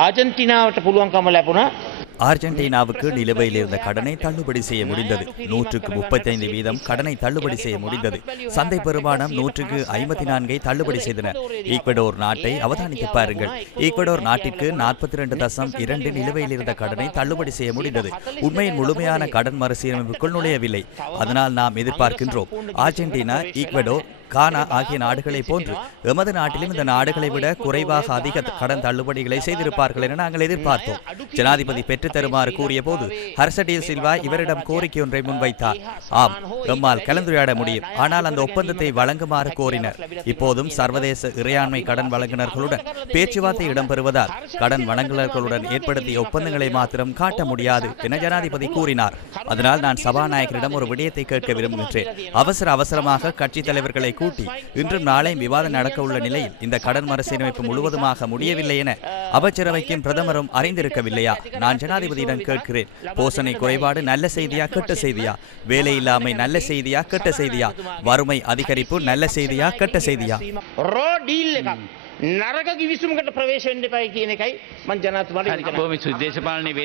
ආජන්ටිනාවට පුළුවන්කම ලැබුණා அர்ஜென்டினாவுக்கு நிலுவையில் இருந்த கடனை தள்ளுபடி செய்ய முடிந்தது நூற்றுக்கு முப்பத்தைந்து வீதம் கடனை தள்ளுபடி செய்ய முடிந்தது சந்தை பெருமானம் நூற்றுக்கு ஐம்பத்தி நான்கை தள்ளுபடி செய்தனர் ஈக்வடோர் நாட்டை அவதானித்து பாருங்கள் ஈக்வடோர் நாட்டிற்கு நாற்பத்தி ரெண்டு தசம் இரண்டு நிலுவையில் இருந்த கடனை தள்ளுபடி செய்ய முடிந்தது உண்மையின் முழுமையான கடன் மறுசீரமைப்புக்குள் நுழையவில்லை அதனால் நாம் எதிர்பார்க்கின்றோம் அர்ஜென்டினா ஈக்வடோர் கானா ஆகிய நாடுகளை போன்று எமது நாட்டிலும் இந்த நாடுகளை விட குறைவாக அதிக கடன் தள்ளுபடிகளை செய்திருப்பார்கள் என நாங்கள் எதிர்பார்த்தோம். ஜனாதிபதி பெற்றுத் தருமாறு கூறிய போது ஹர்சடில் சில்வா இவரிடம் கோரிக்கை ஒன்றை முன்வைத்தார். ஆம் எம்மால் கலந்துரையாட முடியும். ஆனால் அந்த ஒப்பந்தத்தை வழங்குமாறு கோரினர். இப்போதும் சர்வதேச இறையாண்மை கடன் வழங்குனர்களுடன் பேச்சுவார்த்தை இடம்பெறுவதால் கடன் வழங்குனர்களுடன் ஏற்படுத்திய ஒப்பந்தங்களை மாத்திரம் காட்ட முடியாது என ஜனாதிபதி கூறினார். அதனால் நான் சபாநாயகரிடம் ஒரு விடயத்தை கேட்க விரும்புகின்றேன். அவசர அவசரமாக கட்சித் தலைவர்களை கூட்டி இன்றும் நாளையும் விவாதம் நடக்க உள்ள நிலையில் இந்த கடன் மறுசீரமைப்பு முழுவதுமாக முடியவில்லை என அமைச்சரவைக்கும் பிரதமரும் அறிந்திருக்கவில்லையா? நான் ஜனாதிபதியிடம் கேட்கிறேன். போசனை குறைபாடு நல்ல செய்தியா கெட்ட செய்தியா? வேலை வேலையில்லாமை நல்ல செய்தியா கெட்ட செய்தியா? வறுமை அதிகரிப்பு நல்ல செய்தியா கெட்ட செய்தியா? నరక గివిసుము గట్ట ప్రవేశం పైకి ఎన్నికై మన జనాత్మ దేశపాలని